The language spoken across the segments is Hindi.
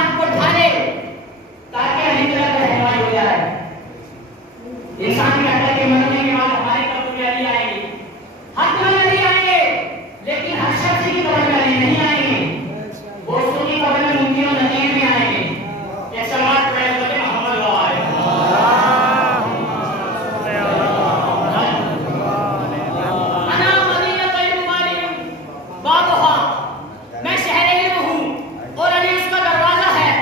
आप को ढाले ताकि अली तरह रहनुमाई हो जाए। इंसान कहता है कि मरने के बाद हमारे कब्र में अली आएंगे, हक में अली आएंगे, लेकिन हर शख्स की कब्र में अली नहीं आएंगे। दोस्तों की कब्र में मुमकिन और नजीर भी आएंगे। एक सलात पढ़े तो मोहम्मद मैं शहर इल्म हूँ और अली उसका दरवाजा है।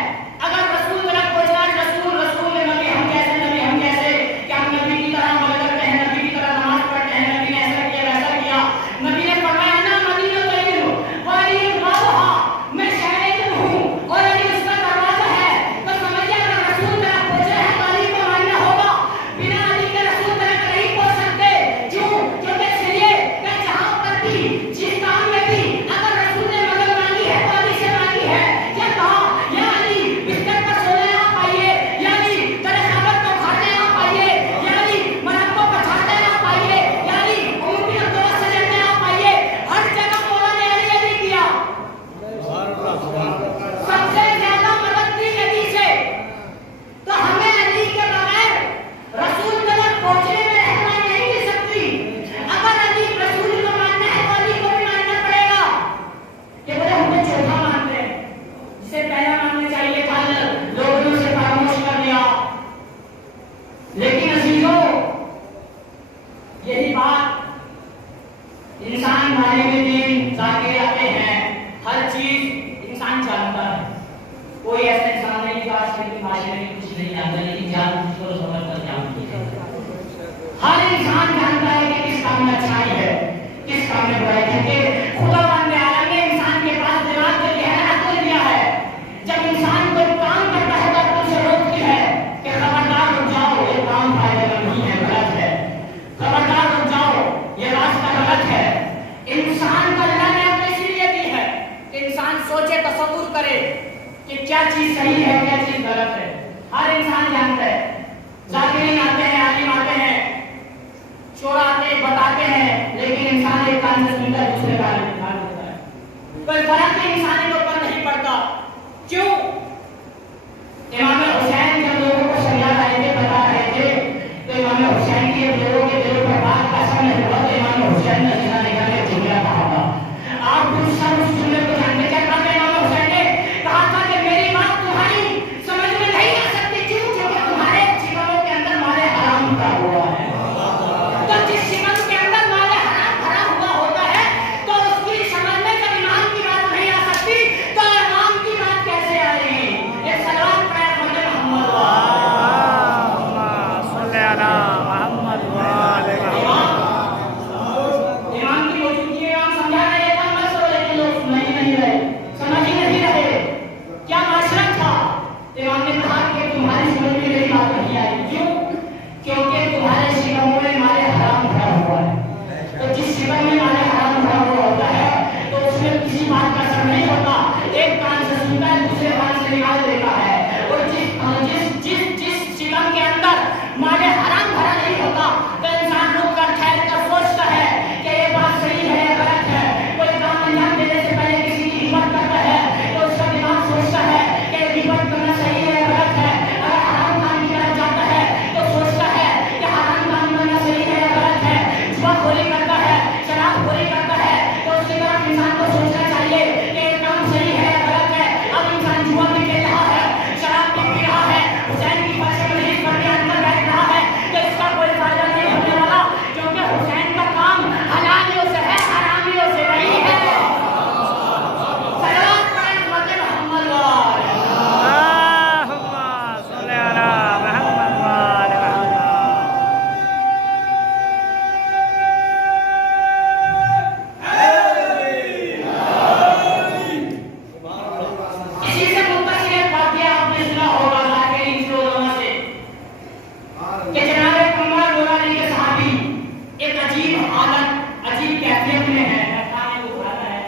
अगर रसूल तक पहुंचना, रसूल रसूल नबी हम जैसे क्या हम नबी की तरह अमल करते हैं, नबी की तरह नमाज पढ़ते हैं, नबी ने ऐसा किया वैसा किया। नबी ने फरमाया ना मदीना तैयब वाली बाबा मैं शहर इल्म हूँ और अली उसका दरवाजा है। तो समझिए अगर रसूल तक पहुंचे हैं तो अली को मानना होगा। बिना अली के रसूल तक नहीं पहुंच सकते। क्यों? क्योंकि सुनिए कि जहां पर भी जिस काम में भी अगर रसूल ने मदद मांगी है तो अली से मांगी है। क्या कहा? या अली बिस्तर पर सोने आप आइए, या अली तेरे खबर को खाने आप आइए, या अली मरद को पछाड़ने आप आइए, या अली उम्मीद और दुआ सजने आप आइए। हर जगह मौला ने अली किया। सबसे ज्यादा मदद की अली से। तो हमें अली के बगैर रसूल तक पहुंचने में रहनुमाई नहीं मिल सकती। अगर अली रसूल को मानना है तो अली को भी मानना पड़ेगा। कि बोले हम तो चौथा मानते हैं, जिसे पहला मानना चाहिए था लोगों ने उसे फरामोश कर दिया। लेकिन अजीजों यही बात इंसान माने में दिन जाके आते हैं। हर चीज इंसान जानता है। कोई ऐसा इंसान नहीं जो आज के माशरे में कुछ नहीं जानता, लेकिन जान को समझ कर जानती है। हर इंसान जानता है कि किस काम में अच्छाई है, किस काम में बुराई है। कि खुदावंद आलम ने इंसान के पास दिमाग के गहरा अक्ल दिया है। जब इंसान कोई काम करता है तो उसे रोकती है कि खबरदार रुक जाओ, ये काम फायदेमंद नहीं है, गलत है। खबरदार रुक जाओ, ये रास्ता गलत है। इंसान का अल्लाह ने अपने इसलिए दी है कि इंसान सोचे, तसव्वुर करे कि क्या चीज सही है, क्या चीज गलत है। हर इंसान जानता है। जाकिरीन आते हैं, आलिम आते हैं, शोरा आते बताते हैं, लेकिन इंसान एक कान से सुनता है, दूसरे कान में निकाल देता है। कोई फर्क नहीं इंसानी के ऊपर नहीं पड़ता। क्यों? इमाम हुसैन जब लोगों को समझा रहे थे, बता रहे थे, तो इमाम हुसैन की लोगों के दिलों पर बात का असर नहीं हुआ। तो इमाम हुसैन ने जिना निकाल के जुमला कहा था। आप दूसरा उस जुमले को जानते क्या कहा? इमाम हुसैन ने कहा था कि मेरी बात तुम्हारी समझ में नहीं आ सकती। क्यों? क्योंकि तुम्हारे जीवनों के अंदर माले हराम का हुआ है। तो जिस जीवन के अंदर माले हराम भरा हुआ होता है तो उसकी समझ में जब ईमान की बात नहीं आ सकती तो ईमान की बात कैसे आएगी? एक सलाम पढ़े मोहम्मद ईमान की मौजूदगी में हम समझा रहे थे मसला, लेकिन लोग सुन ही नहीं रहे, समझ ही नहीं रहे। क्या माशरा था? इमाम ने कहा कि तुम्हारी समझ में मेरी बात नहीं आई। क्यों? क्योंकि तुम्हारे शिकमों में माले हराम भरा हुआ है। तो जिस शिकम में माले हराम भरा हुआ होता है तो उसमें किसी बात का असर नहीं होता। एक कान से सुनता है, दूसरे कान से निकाल देता है। और जिस जिस जिस शिकम के अंदर माले हराम भरा नहीं होता तो इंसान रुक कर ठहर कर सोचता है कि ये बात सही है या गलत है। कोई काम अंजाम देने से पहले किसी की हिम्मत करता है तो उसका दिमाग सोचता है कि हिम्मत करना सही है या गलत है। अगर हराम काम की तरफ जाता है तो सोचता है कि हराम काम करना सही है या गलत है। जुआखोरी करता है, शराबखोरी करता है तो उसकी तरफ इंसान को सोचना चाहिए कि ये काम सही है या गलत है। अब इंसान जुआ भी खेल रहा है, शराब भी पी रहा है, हुसैन की फर्ज में नहीं करके अंदर बैठ रहा है तो इसका कोई फायदा नहीं होने वाला। क्योंकि हुसैन का काम हलालियों से है, हरामियों से नहीं है। सलावत पढ़े मोहम्मद इसी से मुत्तसिल एक वाक़या आपने सुना होगा जाकिरीन से उलमा से कि जनाब कमर गोरानी के सहाबी एक अजीब हालत, अजीब कैफियत में है। न खाने को खाना है,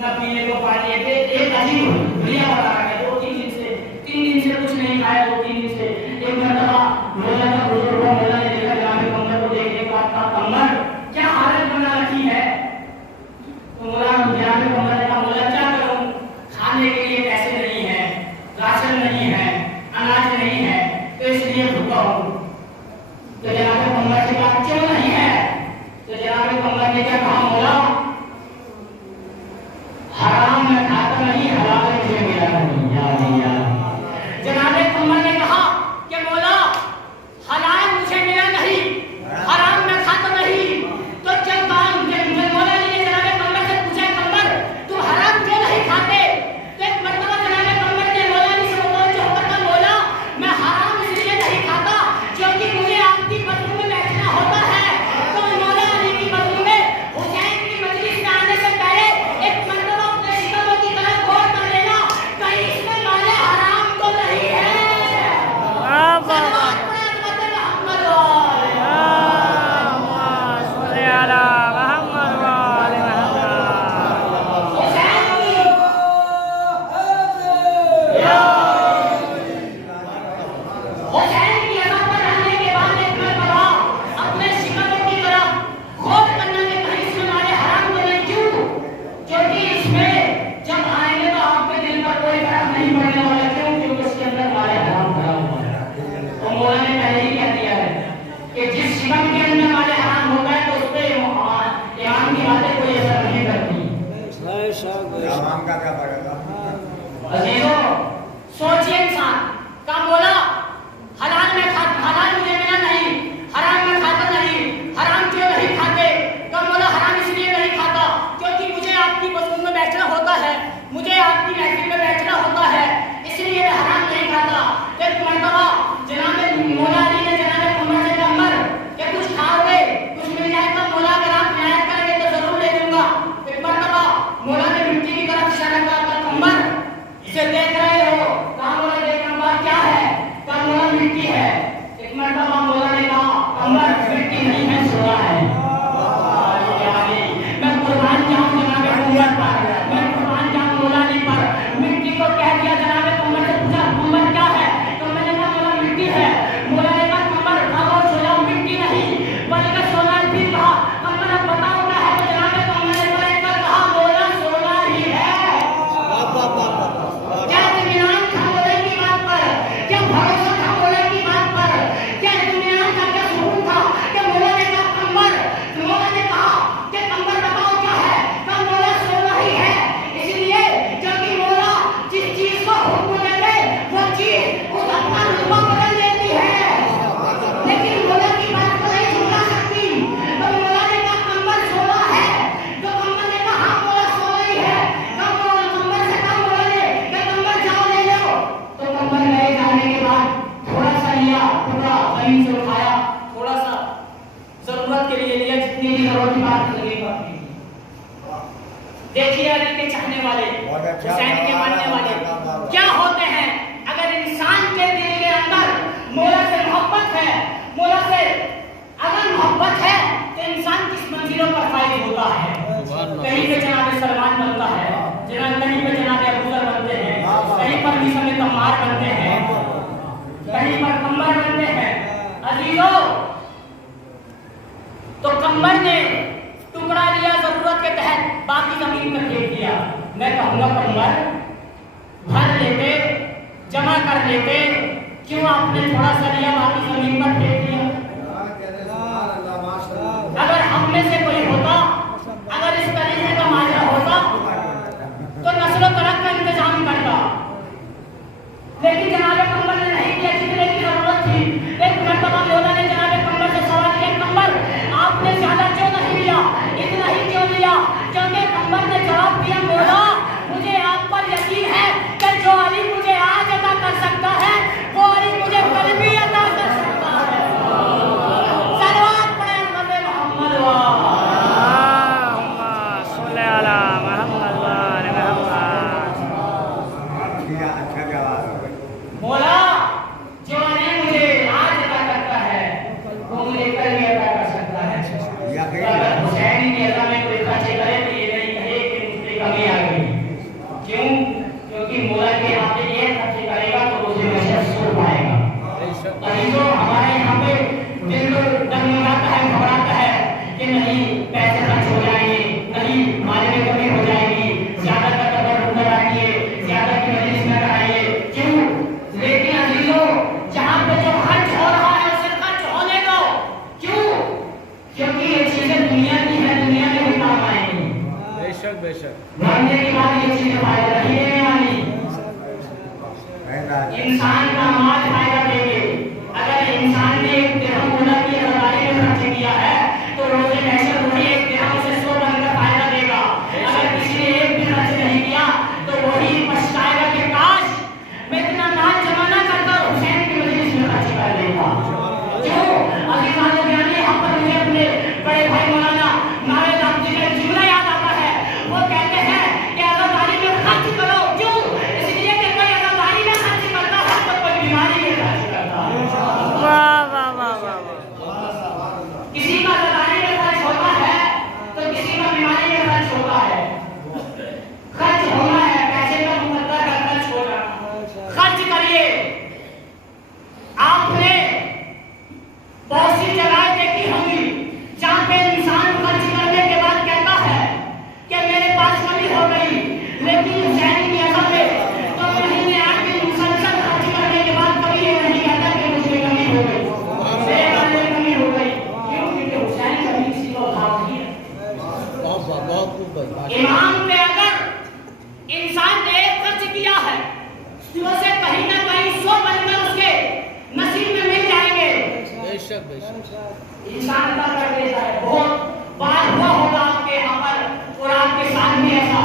न पीने को पानी है। एक अजीब दुनिया बता रहा है। 3 दिन से कुछ नहीं खाया। 2-3 दिन से एक मरतबा मौला का बुजुर्ग मौला ने देखा जनाब कमर को। देखने के बाद कहा कमर क्या हालत बना रखी है? तो मौला जनाब कमर ने कहा मौला क्या करूं, खाने के लिए पैसे नहीं है, कहूँ। तो जनाब कमर की बात क्यों नहीं है? तो जनाब कमर ने क्या कहा? मौला हराम मैं खाता नहीं, हलाल मुझे मिला नहीं। जनाब कमर ने कहा कि मौला हलाल मुझे मिला नहीं, हराम मैं खाता नहीं। तो जब मौला ने जनाब कमर से पूछा, कमर तुम हराम क्यों नहीं खाते? तो एक मर्तबा जनाब कमर ने मौला से कहा, मौला मैं हराम इसलिए नहीं खाता क्योंकि मुझे आपकी बदबू में बैठना होता है। तो मौला अली की बदबू में हुसैन की मजलिस में आने से पहले एक मर्तबा अपने शिकमों की तरफ गौर कर लेना, कहीं इसमें माले हराम तो नहीं है। अजीजों सोचिए, इंसान का मौला हलाल मुझे मिला नहीं, हराम मैं खाता नहीं। हराम क्यों नहीं खाते? का मौला हराम इसलिए नहीं खाता क्योंकि मुझे आपकी बदबू में बैठना होता है, मुझे आपकी महफिल में बैठना होता है, इसलिए मैं हराम नहीं खाता। एक मर्तबा जनाब मौला अली ने जनाब कमर से कहा, कमर क्या कुछ खाओगे? कुछ मिल जाएगा मौला, अगर आप रियायत करेंगे तो जरूर ले लूंगा। एक मर्तबा मौला ने मिट्टी की तरफ इशारा किया, कमर इसे देख रहे हो? कहा मौला देखना बात क्या है? कहा मौला मिट्टी है। एक मर्तबा मौला ने कहा, कमर मिट्टी नहीं है, सोना है। मैं कुर्बान जाऊं जनाब कमर पर, मैं कुर्बान जाऊं मौला अली पर। मिट्टी को कह दिया, जनाब कमर से पूछा, कमर क्या है? तो मैंने कहा मौला मिट्टी है। मौला ने कहा, कमर खाओ सो जाओ, मिट्टी नहीं बल्कि सोना। फिर कहा, कमर अब बताओ क्या है? तो जनाब कमर ने कहा, मौला सोना ही है। क्या इत्मीनान था मौला की बात पर? क्या भरोसा था मौला की बात पर? क्या इत्मीनान था, क्या सुकून था कि मौला ने कहा कमर, मौला ने कहा कि कमर बताओ क्या है? कहा मौला सोना ही है। इसलिए क्योंकि मौला जिस चीज को हुक्म देते वो चीज उस अपना रुतबा बदल देती है, लेकिन मौला की बात को नहीं झुका सकती। तो मौला ने कहा कमर सोना है। तो कमर ने कहा हाँ मौला सोना ही है। कमर से कहा मौला ने कि कमर जाओ ले लो। तो कमर गए, जाने के बाद थोड़ा सा लिया, टुकड़ा जमीन से उठाया, थोड़ा सा जरूरत के लिए लिया, जितनी भी जरूरत की बात लगी पड़ती। देखिए अली के चाहने वाले, हुसैन के मानने वाले क्या होते हैं। अगर इंसान के दिल के अंदर मौला से मोहब्बत है, मौला से अगर मोहब्बत है तो इंसान किस मंजिलों पर फायद होता है। कहीं पे जनाब सलमान बनता है, कहीं पे जनाब अबू ज़र बनते हैं, कहीं पर भी समय कमार बनते हैं, कहीं पर कमर बनते हैं। अजीजों तो कमर ने टुकड़ा लिया जरूरत के तहत, बाकी जमीन पर फेंक दिया। मैं कहूंगा कमर भर लेते, जमा कर लेते, क्यों आपने थोड़ा सा लिया बाकी जमीन पर फेंक दिया? अगर हम में से कोई होता, अगर इस तरीके का माजरा होता तो नस्ल तरक का इंतजाम करता, लेकिन जनाब कमर ने नहीं किया, जितने की जरूरत थी। एक मर्तबा मौला ने जनाब कमर से सवाल किया, कमर आपने ज्यादा क्यों नहीं लिया, इतना ही क्यों लिया? क्योंकि कमर ने जवाब दिया, मौला मुझे आप पर यकीन है कि जो अली मुझे आज अता कर सकता है वो अली मुझे कल भी अता कर सकता है। सलवात पढ़े मोहम्मद। इंसान का माल फायदा देंगे। अगर इंसान ने एक दिरहम डॉलर की अदाकारी में खर्च किया है तो रोज़े महशर वही एक दिरहम से 100 बनकर फायदा देगा। अगर किसी ने एक भी खर्च नहीं किया तो वही पछताएगा कि काश मैं इतना माल जमा ना करता और हुसैन की मजलिस में खर्च कर देता। क्यों अजीज़ान गिरामी, यहाँ पर मुझे अपने बड़े भाई मौलाना नावेद अब्दी का जुमला याद आता है। वो कहते हैं कि अज़ादारी में खर्च करो। क्यों? इसलिए कि कोई अज़ादारी में खर्च करता है तो कोई बीमारी में खर्च करता है। वाह वाह वाह वाह। किसी का अज़ादारी में खर्च होता है तो किसी का बीमारी में खर्च होता है। खर्च होना है, पैसे का मुकद्दर है खर्च हो जाना। खर्च करिए। आपने बहुत सी जगह देखी होंगी जहाँ पे इंसान खर्च करने के बाद कहता है कि मेरे पास कमी हो गई, लेकिन हुसैन की अज़म में तो महीने 8 दिन मुसलसल खर्च करने के बाद कभी ये नहीं कहता कि मुझे कमी हो गई, मेरे घर में कमी हो गई। क्यों? क्योंकि हुसैन कभी किसी को अभाव नहीं है। ईमान पे अगर इंसान ने एक खर्च किया है तो उसे कहीं ना कहीं 100 बनकर उसके नसीब में मिल जाएंगे। इंसान अदा कर देता है। बहुत बार हुआ होगा आपके यहाँ पर और आपके साथ भी ऐसा।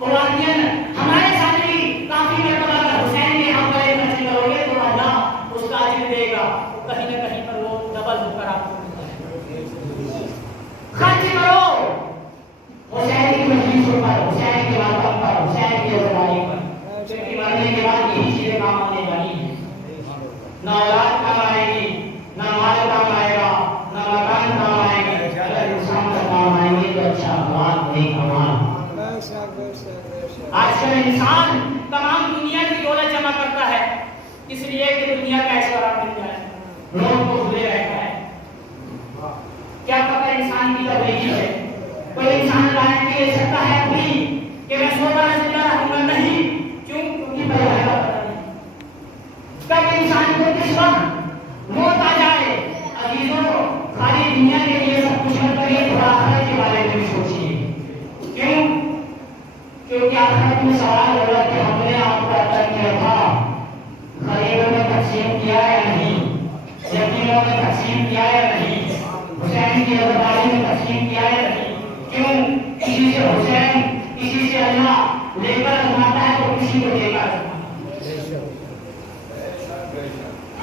कुरानियन हमारे साथ भी काफी मरतबा अगर हुसैन के यहाँ पर खर्च करोगे तो अल्लाह उसका अजर देगा, कहीं ना कहीं पर वो डबल होकर आपको मिलता है। खर्च करो हुसैन की मजलिसों पर, हुसैन के मातम पर, हुसैन की अज़ादारी पर, क्योंकि मरने के बाद यही चीजें काम आने वाली हैं। ना औलाद काम आएगी, ना माल काम आएगा, ना मकान काम आएगा। अगर इंसान का काम आएंगे तो अच्छा अखलाक, नेक अमाल। आजकल इंसान तमाम दुनिया की दौलत जमा करता है इसलिए कि दुनिया का ऐश्वर्य मिल जाए, लोग को भूले रहता है। क्या पता इंसान की तबलीगी है। कोई इंसान गारंटी ले सकता है अपनी कि मैं 100 बरस जिंदा रहूंगा? नहीं। क्यों? क्योंकि पता नहीं कब इंसान को किस वक्त मौत आ जाए। अजीजों, खाली दुनिया के लिए सब कुछ मत करिए, थोड़ा आखिरत के बारे में भी सोचिए। क्यों? क्योंकि आखिरत में सवाल होगा कि हमने आपको अता किया था, गरीबों में तकसीम किया या नहीं, यतीमों में तकसीम किया या नहीं, हुसैन की अज़ादारी में तकसीम किया या नहीं। क्यों? किसी से हुसैन, किसी से अल्लाह लेकर आजमाता है तो किसी को देकर आजमाता है।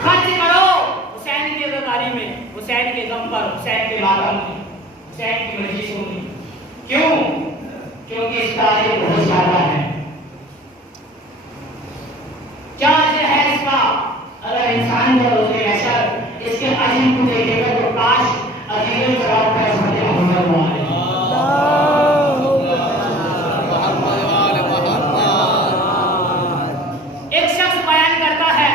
खर्च करो हुसैन की अज़ादारी में, हुसैन के गम पर, हुसैन के मातम में, हुसैन की मजलिसों में। क्यों? क्योंकि इसका अजर बहुत ज्यादा है। क्या अजर है इसका? अगर इंसान को रोज़े महशर इसके अजर को देखेगा तो काश अजीज़ों जवाब का इसमें मोहम्मद वाले एक शख्स बयान करता है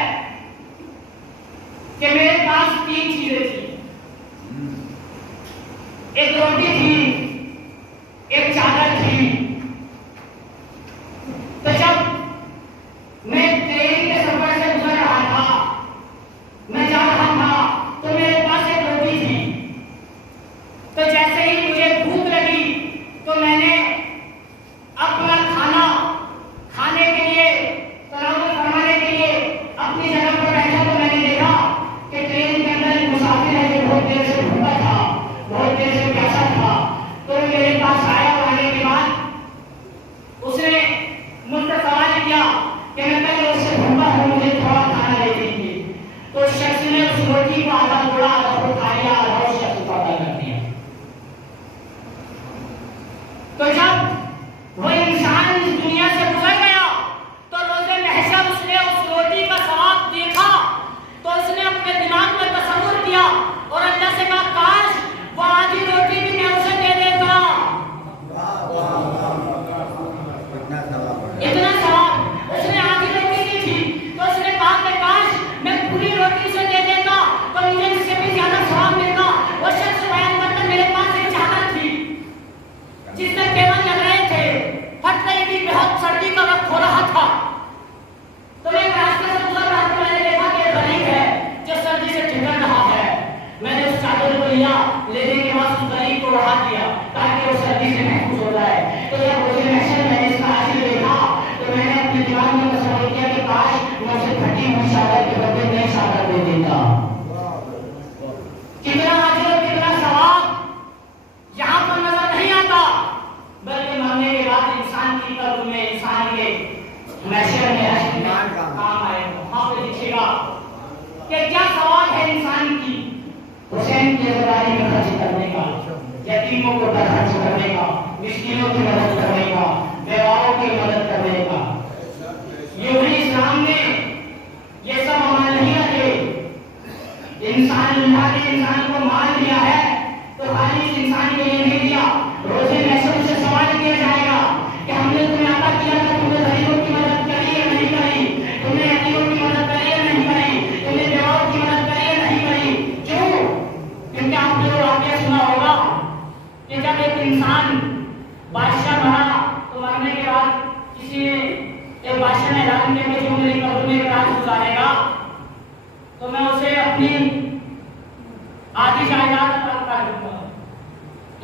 कि मेरे पास 3 चीजें थी, एक रोटी थी, एक चादर थी। तो जब मैं ट्रेन के सफर से गुजर रहा था, मैं जा रहा था, तो मेरे पास एक रोटी थी। तो जैसे ही मुझे भूख लगी तो मैंने अपना खाना खाने के लिए, तनावुल फरमाने के लिए अपनी जगह पर बैठा तो मैंने देखा कि ट्रेन के अंदर एक मुसाफिर है जो बहुत देर से भूखा था, बहुत देर से प्यासा था। तो मेरे पास आया, आने के बाद उसने मुझसे सवाल किया कि मैं पहले उससे भूखा हूँ, मुझे थोड़ा खाना दे दीजिए। तो उस शख्स ने उस रोटी को आधा तोड़ा, आधा को खा लिया, आधा उस शख्स को अदा कर दिया। तो जब वो इंसान इस दुनिया से गुजर गया तो रोज़े महशर उसने उस रोटी का सवाब देखा तो उसने अपने दिमाग में तसव्वुर किया और अल्लाह से कहा काश वो आधी रोटी भी मैं उसे दे देता। इतना सवाब उसने आधी रोटी दी थी तो उसने कहा कि काश मैं पूरी रोटी उसे दे देता तो मुझे इससे भी ज्यादा सवाब मिलता। वो शख्स बयान करता मेरे पास एक चादर थी जिसमें केवल लग रहे थे, फट रही थी, बहुत सर्दी का वक्त हो रहा था। तो मैं रास्ते से गुजर रहा था, मैंने देखा कि गरीब है जो सर्दी से ठिठुर रहा है। मैंने उस चादर को लिया, लेने के बाद उस गरीब को उड़ा दिया ताकि वो सर्दी से महफूज हो जाए। तो जब मुझे महशर मैंने इसका हासिल देखा तो मैंने अपने दिमाग में तसव्वुर किया कि काश मैं उसे फटी हुई की शहादत दे देता। कितना अजर और कितना सवाब यहाँ पर नजर नहीं आता, बल्कि मरने के बाद इंसान की कब्र में, इंसान के महशर में हश्र में काम आएगा। वहां पे दिखेगा कि क्या सवाल है इंसान की हुसैन की अज़दारी में खर्च करने का, यतीमों को खर्च करने का, मिस्कीनों की मदद करने का, बेवाओं की मदद करने का। यूं ही इस्लाम ने ये सब अमल नहीं रखे। इंसान, अल्लाह ने इंसान को माल दिया है तो खाली इस इंसान के लिए नहीं दिया, रोज़े महशर से सवाल किया जाएगा कि हमने तुम्हें अता किया था, तुमने गरीबों की मदद करी या नहीं करी, तुमने यतीमों की मदद करी या नहीं करी, तुमने बेवाओं की मदद करी या नहीं करी। क्यों? क्योंकि आपने वो वाक़या सुना होगा कि जब एक इंसान बादशाह बना तो मरने के बाद किसी ने, एक बादशाह ने ऐलान किया कि जो मेरी कब्र में रात गुजारेगा तो मैं उसे अपनी आधी जायदाद अता कर दूंगा।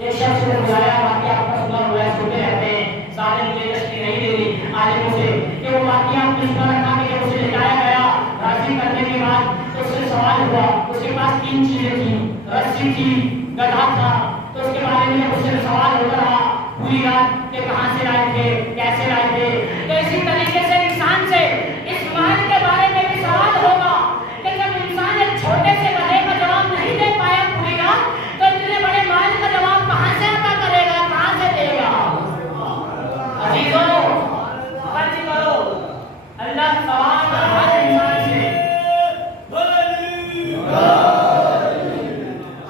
एक शख्स ने बुलाया, वाक़या आपका सुना हुआ है, सुनते रहते हैं, सारे मुझे तशरीह नहीं दे रही आलिमों से कि वो वाक़या आपने सुना रखा कि जब उसे लिटाया गया, राज़ी करने के बाद तो उससे सवाल हुआ, उसके पास 3 चीजें थी, रस्सी थी, गधा था, तो उसके बारे में उससे सवाल होता रहा पूरी रात कि कहाँ से लाए थे, कैसे लाए थे। तो इसी तरीके से इंसान से इस माल के बारे में भी सवाल होगा कि जब इंसान एक छोटे से गधे का जवाब नहीं दे पाया पूरी रात, तो इतने बड़े माल का जवाब कहाँ से अता करेगा, कहाँ से देगा। अजीजों, खर्च करो, अल्लाह सवाल हर इंसान से,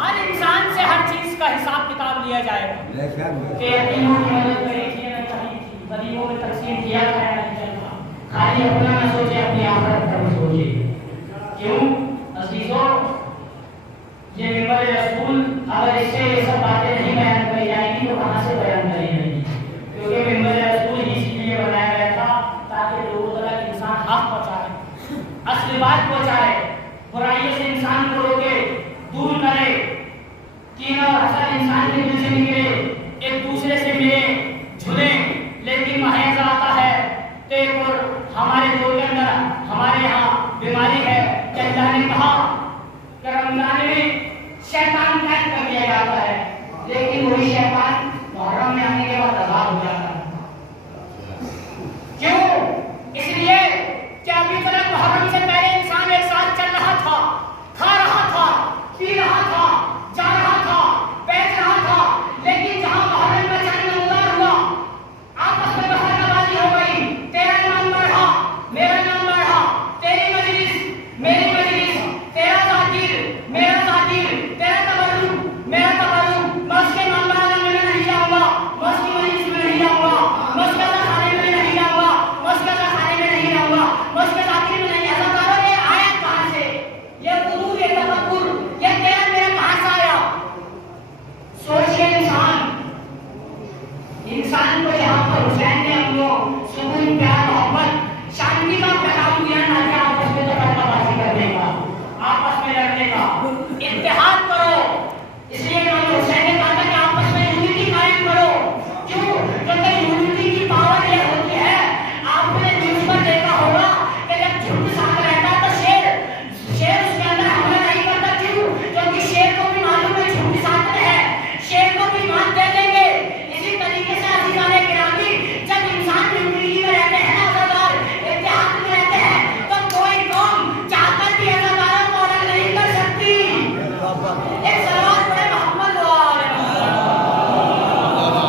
हर इंसान से हर चीज का हिसाब किताब लिया जाएगा कि यतीमों की मदद करी थी या नहीं की, गरीबों में तकसीम किया था या नहीं किया था। खाली अपना ना सोचे, अपनी आखिरत का भी सोचे। क्यों अजीजों, ये मिंबर रसूल अगर इससे ये सब बातें नहीं बयान करी जाएंगी तो कहाँ से बयान करी जाएंगी? क्योंकि मिंबर रसूल ही इसलिए बनाया गया था ताकि लोगों तक इंसान हक पहुँचाए, असली बात पहुँचाए, बुराइयों से इंसान को रोके, दूर करे, कीन और हसद इंसान के दिल से निकले, एक दूसरे से मिले झुले। लेकिन महज आता है तो एक और हमारे दिल के अंदर, हमारे यहाँ बीमारी है कि अल्लाह ने कहा कि रमजान में शैतान कैद कर दिया जाता है, लेकिन वही शैतान मुहर्रम में आने के बाद आजाद हो जाता है। क्यों? इसलिए कि अभी तक मुहर्रम से